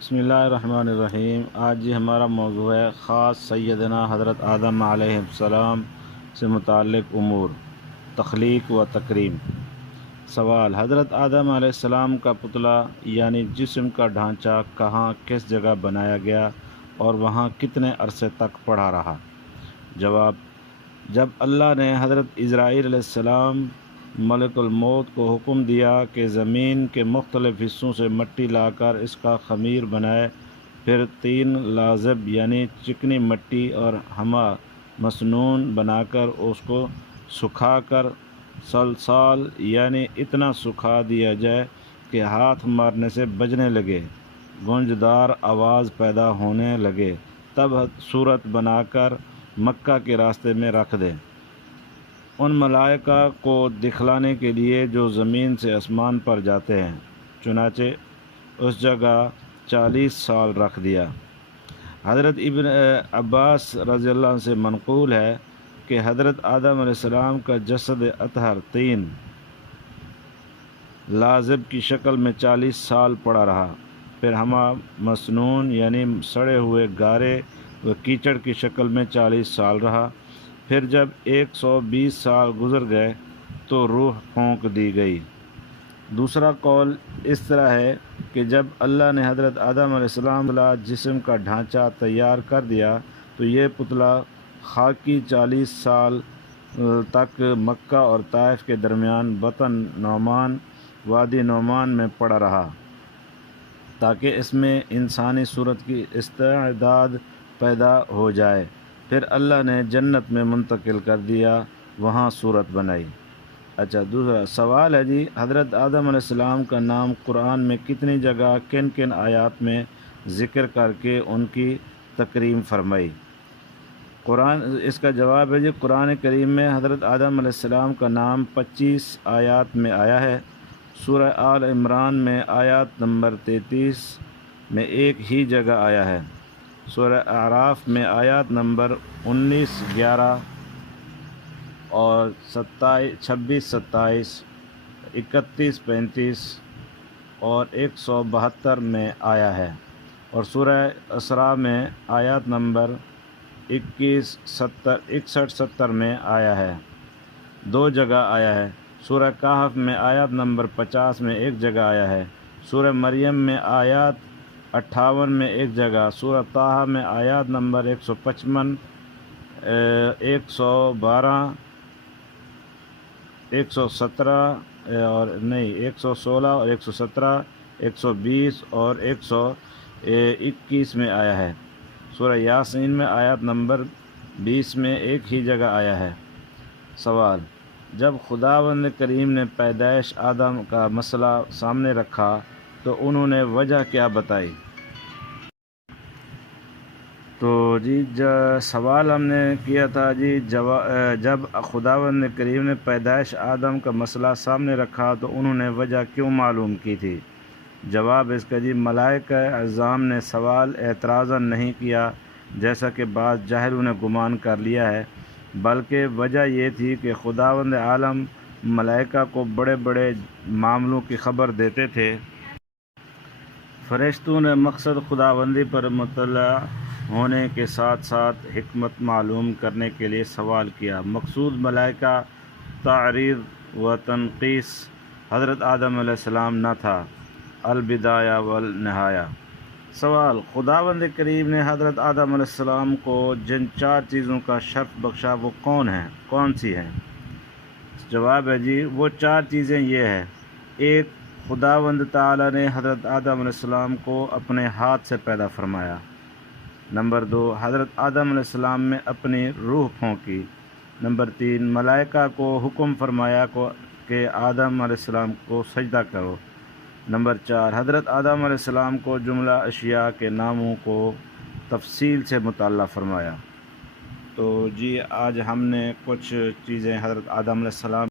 بسم اللہ الرحمن الرحیم۔ آج ہمارا موضوع ہے خاص سیدنا حضرت آدم علیہ السلام سے متعلق امور، تخلیق و تکریم۔ سوال: حضرت آدم علیہ السلام کا پتلا یعنی جسم کا ڈھانچہ کہاں کس جگہ بنایا گیا اور وہاں کتنے عرصے تک پڑا رہا؟ جواب: جب اللہ نے حضرت عزرائیل علیہ السلام ملک الموت کو حکم دیا کہ زمین کے مختلف حصوں سے مٹی لا کر اس کا خمیر بنائے، پھر تین لازب یعنی چکنی مٹی اور ہما مسنون بنا کر اس کو سکھا کر سلسال یعنی اتنا سکھا دیا جائے کہ ہاتھ مارنے سے بجنے لگے، گونجدار آواز پیدا ہونے لگے، تب صورت بنا کر مکہ کے راستے میں رکھ دیں، ان ملائکہ کو دکھلانے کے لیے جو زمین سے آسمان پر جاتے ہیں۔ چنانچہ اس جگہ 40 سال رکھ دیا۔ حضرت ابن عباس رضی اللہ عنہ سے منقول ہے کہ حضرت آدم علیہ السلام کا جسد اطہر تین لازب کی شکل میں 40 سال پڑا رہا، پھر ہما مسنون یعنی سڑے ہوئے گارے و کیچڑ کی شکل میں 40 سال رہا، پھر جب 120 سال گزر گئے تو روح پھونک دی گئی۔ دوسرا قول اس طرح ہے کہ جب اللہ نے حضرت آدم علیہ السلام کا جسم کا ڈھانچہ تیار کر دیا تو یہ پتلا خاکی 40 سال تک مکہ اور طائف کے درمیان بطن نعمان وادی نعمان میں پڑا رہا تاکہ اس میں انسانی صورت کی استعداد پیدا ہو جائے۔ پھر اللہ نے جنت میں منتقل کر دیا، وہاں صورت بنائی۔ اچھا، دوسرا سوال ہے جی، حضرت آدم علیہ السلام کا نام قرآن میں کتنی جگہ کن کن آیات میں ذکر کر کے ان کی تکریم فرمائی؟ اس کا جواب ہے جی، قرآن کریم میں حضرت آدم علیہ السلام کا نام 25 آیات میں آیا ہے۔ سورہ آل عمران میں آیات نمبر 33 میں ایک ہی جگہ آیا ہے۔ سورہ اعراف میں آیات نمبر 19، 11 اور 26، 27، 31، 35 اور 172 میں آیا ہے، اور سورہ اسراء میں آیات نمبر 21، 61، 70 میں آیا ہے، دو جگہ آیا ہے۔ سورہ کہف میں آیات نمبر 50 میں ایک جگہ آیا ہے، سورہ مریم میں آیات 58 میں ایک جگہ، سورہ طٰہٰ میں آیات نمبر 155، 112، 117 اور 116 اور 117، 120 اور 121 میں آیا ہے۔ سورہ یاسین میں آیات نمبر 20 میں ایک ہی جگہ آیا ہے۔ سوال: جب خداوند کریم نے پیدائش آدم کا مسئلہ سامنے رکھا تو انہوں نے وجہ کیا بتائی؟ تو جی سوال ہم نے کیا تھا جی، جب خداوند کریم نے پیدائش آدم کا مسئلہ سامنے رکھا تو انہوں نے وجہ کیوں معلوم کی تھی؟ جواب اس کا جی، ملائکہ اعظام نے سوال اعتراضاً نہیں کیا جیسا کہ بعض جاہلوں نے گمان کر لیا ہے، بلکہ وجہ یہ تھی کہ خداوند عالم ملائکہ کو بڑے بڑے معاملوں کی خبر دیتے تھے۔ فرشتوں نے مقصد خداوندی پر مطلع ہونے کے ساتھ ساتھ حکمت معلوم کرنے کے لیے سوال کیا۔ مقصود ملائکہ تعریض و تنقیص حضرت آدم علیہ السلام نہ تھا، البدایہ والنہایہ۔ سوال: خداوند کریم نے حضرت آدم علیہ السلام کو جن 4 چیزوں کا شرف بخشا وہ کون سی ہیں؟ جواب ہے جی، وہ 4 چیزیں یہ ہیں: 1، خداوند تعالی نے حضرت آدم علیہ السلام کو اپنے ہاتھ سے پیدا فرمایا۔ نمبر 2، حضرت آدم علیہ السلام میں اپنی روح پھونکی۔ نمبر 3، ملائکہ کو حکم فرمایا کہ آدم علیہ السلام کو سجدہ کرو۔ نمبر 4، حضرت آدم علیہ السلام کو جملہ اشیاء کے ناموں کو تفصیل سے مطالعہ فرمایا۔ تو جی آج ہم نے کچھ چیزیں حضرت آدم علیہ السلام